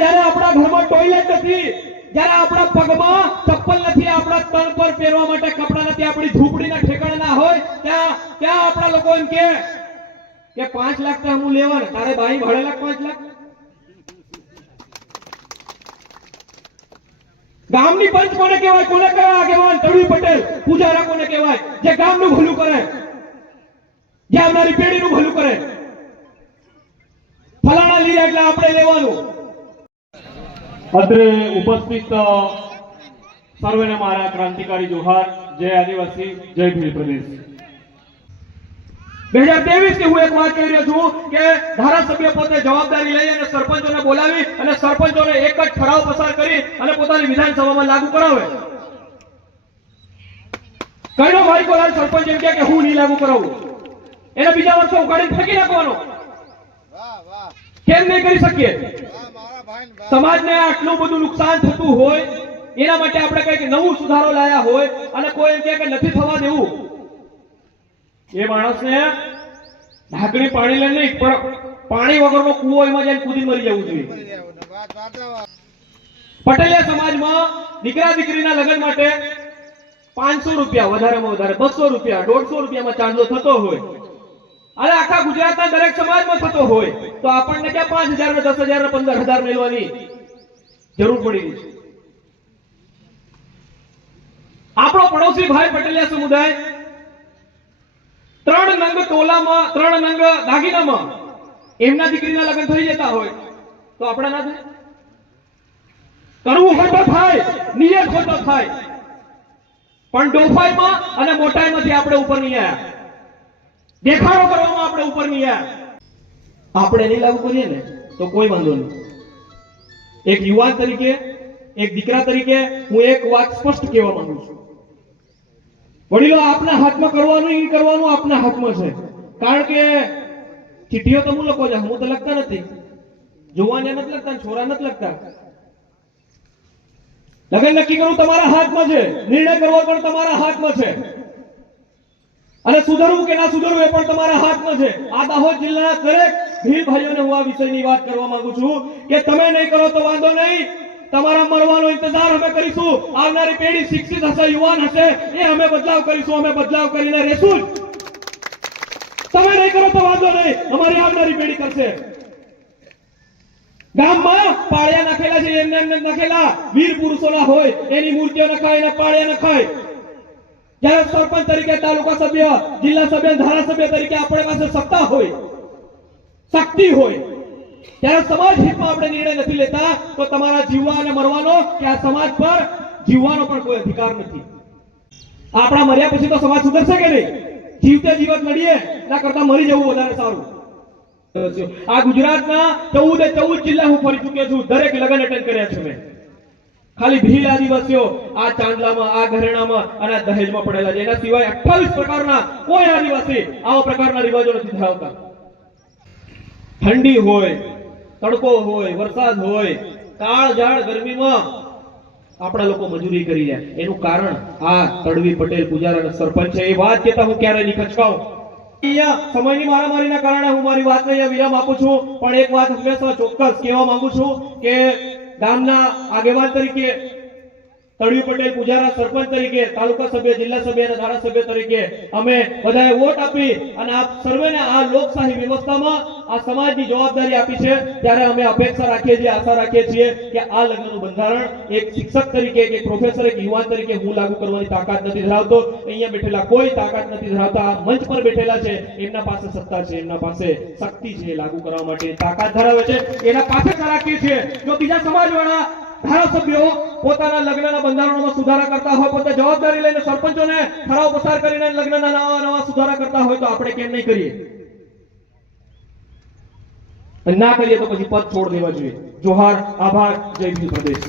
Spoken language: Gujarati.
જ્યારે આપણા ઘરમાં ટોયલેટ નથી, જ્યારે આપણા પગમાં ચપ્પલ નથી, આપણા તન પર પહેરવા માટે કપડા નથી, આપણી ઝૂંપડીના ઠેકાણા ના હોય, ત્યાં આપણા લોકો એમ કે 5 લાખ તો હું લેવાનું, તારે ભાઈ ભાડેલા 5 લાખ. ગામની પંચ કોને કહેવાય? કોને કહેવાય? આગેવાન તળવી પટેલ પૂજારા કોને કહેવાય? જે ગામનું ભલું કરે, જે આવનારી પેઢીનું ભલું કરે. ફલાણા લીધા એટલે આપણે લેવાનું. અત્રે ઉપસ્થિત સર્વેને મારા ક્રાંતિકારી જોહાર. જય આદિવાસી, જય ભીલ પ્રદેશ. 2023 ની હું એક વાત કહી રહ્યો છું કે ધારાસભ્ય પોતે જવાબદારી લઈ અને સરપંચોને બોલાવી અને સરપંચોને એક જ ઠરાવ પસાર કરી અને પોતાની વિધાનસભામાં લાગુ કરાવે. કઈનો મારી કોલાલ સરપંચ એમ કે હું નહીં લાગુ કરાવું, એને બીજા વર્ષે ઉગાડીને ફેંકી નાખવાનો. કેમ નહીં કરી શકીએ? સમાજને આટલું બધું નુકસાન થતું હોય એના માટે આપણે કંઈક નવું સુધારો લાયા હોય અને કોઈ એમ કે નથી થવા દેવું, એ માણસને ઢાંકણી પાણી લે નહીં પણ પાણી વગરનો કૂવો એમાં જઈને કૂદીને મરી જવું જોઈએ. પટેલિયા સમાજમાં દીકરા દીકરીના લગ્ન માટે 500 રૂપિયા, વધારેમાં વધારે 200 રૂપિયા, 150 રૂપિયામાં ચાંદલો થતો હોય અને આખા ગુજરાતના દરેક સમાજમાં થતો હોય તો આપણને ક્યાં 5000 ને 10000 ને 15000 મેળવવાની જરૂર પડી છે. આપણો પડોશી ભાઈ પટેલિયા સમુદાય 3 નંગ તોલામાં 3 નંગ દાગીનામાં એમના દીકરીના લગ્ન થઈ જતા હોય તો આપણે ના થાય? કરવું હોય તો થાય, નિયત હોય તો થાય, પણ ડોફાઈમાં અને મોટાઈમાંથી આપણે ઉપર નહીં આવ્યા, દેખાડો કરવામાં આપણે ઉપર નહીં આવ્યા. આપણે નહીં લાગુ કરીએ ને તો કોઈ વાંધો નહીં. એક યુવાન તરીકે, એક દીકરા તરીકે હું એક વાત સ્પષ્ટ કહેવા માંગુ છું. વડીલો, આપના હાથમાં કરવાનું એ કરવાનું આપના હાથમાં છે. કારણ કે ચિઠ્ઠીઓ તો હું લખો છો, હું તો લખતા નથી, જોવાને નથી લખતા, છોરા નથી લખતા. લગ્ન નક્કી કરવું તમારા હાથમાં છે, નિર્ણય કરવો પણ તમારા હાથમાં છે, અને સુધરવું કે ના સુધરવું એ પણ તમારા હાથમાં છે. આ દાહોદ જિલ્લાના દરેક ભીલ ભાઈઓને હું આ વિષયની વાત કરવા માંગુ છું કે તમે નહીં કરો તો વાંધો નહીં, તમારા મરવાનો ઇંતજાર અમે કરીશું. આવનારી પેઢી શિક્ષિત હશે, યુવાન હશે, એ અમે બદલાવ કરીશું, અમે બદલાવ કરીને રહેશું. તમે નહીં કરો તો વાંધો નહીં, અમારી આવનારી પેઢી કરશે. ગામમાં પાળિયા નાખેલા છે, એમને નાખેલા વીર પુરુષોના હોય એની મૂર્તિઓ નખાય, એના પાળિયા નખાય. જ્યારે સરપંચ તરીકે, તાલુકા સભ્ય, જિલ્લા સભ્ય, ધારાસભ્ય તરીકે આપણી પાસે સત્તા હોય, શક્તિ હોય, ત્યારે સમાજ હિતમાં આપણે નિર્ણય નથી લેતા તો તમારા જીવવા અને મરવાનો કે આ સમાજ પર જીવવાનો પણ કોઈ અધિકાર નથી. આપણા મર્યા પછી તો સમાજ સુધરશે કે નહીં? જીવતે જીવત લડીએ ના કરતા મરી જવું વધારે સારું. આ ગુજરાતના 14 જિલ્લા હું ફરી ચૂક્યો છું, દરેક લગ્ન અટેન્ડ કર્યા છે મેં. ખાલી ભીલ આદિવાસીઓ આ ચાંદલામાં, આ ઘરેણામાં અને આ દહેજમાં પડેલા છે. એના સિવાય 28 પ્રકારના કોઈ આદિવાસી આવા પ્રકારના રિવાજો નથી ધરાવતા. ઠંડી હોય, તડકો હોય, વરસાદ હોય, કાળ ઝાડ ગરમીમાં આપણા લોકો મજૂરી કરી રહ્યા. એનું કારણ આ તળવી પટેલ પૂજારા સરપંચ છે. એ વાત કેતા હું ક્યારે નહીં ખચકાઉં. અહીંયા સમયની મારામારીના કારણે હું મારી વાતને અહીંયા વિરામ આપું છું, પણ એક વાત હંમેશા ચોક્કસ કહેવા માંગુ છું કે ગામના આગેવાન તરીકે, તળવી પટેલ પૂજારા સરપંચ તરીકે, તાલુકા સભ્ય, જિલ્લા સભ્ય અને ધારાસભ્ય તરીકે અમે બધાએ વોટ આપી અને આપ સર્વેને આ લોકશાહી વ્યવસ્થામાં આ સમાજની જવાબદારી આપી છે. ત્યારે અમે અપેક્ષા રાખીએ છીએ, આશા રાખીએ છીએ કે આ લગ્નનું બંધારણ એક શિક્ષક તરીકે, એક પ્રોફેસર, એક યુવાન તરીકે હું લાગુ કરવાની તાકાત નથી ધરાવતો. અહીંયા બેઠેલા કોઈ તાકાત નથી ધરાવતા. આ મંચ પર બેઠેલા છે, એમના પાસે સત્તા છે, એમના પાસે શક્તિ છે, લાગુ કરવા માટે તાકાત ધરાવે છે, એના પાસે રાખીએ છીએ. જો બીજા સમાજવાળા ધારાસભ્યો પોતાના લગ્નના બંધારણોમાં સુધારા કરતા હોય, પોતે જવાબદારી લઈને સરપંચોને ઠરાવ પસાર કરીને લગ્નના નવા સુધારા કરતા હોય તો આપણે કેમ નહીં કરીએ? ના કરીએ તો પછી પદ છોડ દેવા જોઈએ. જોહાર, આભાર, જય ભીલ પ્રદેશ.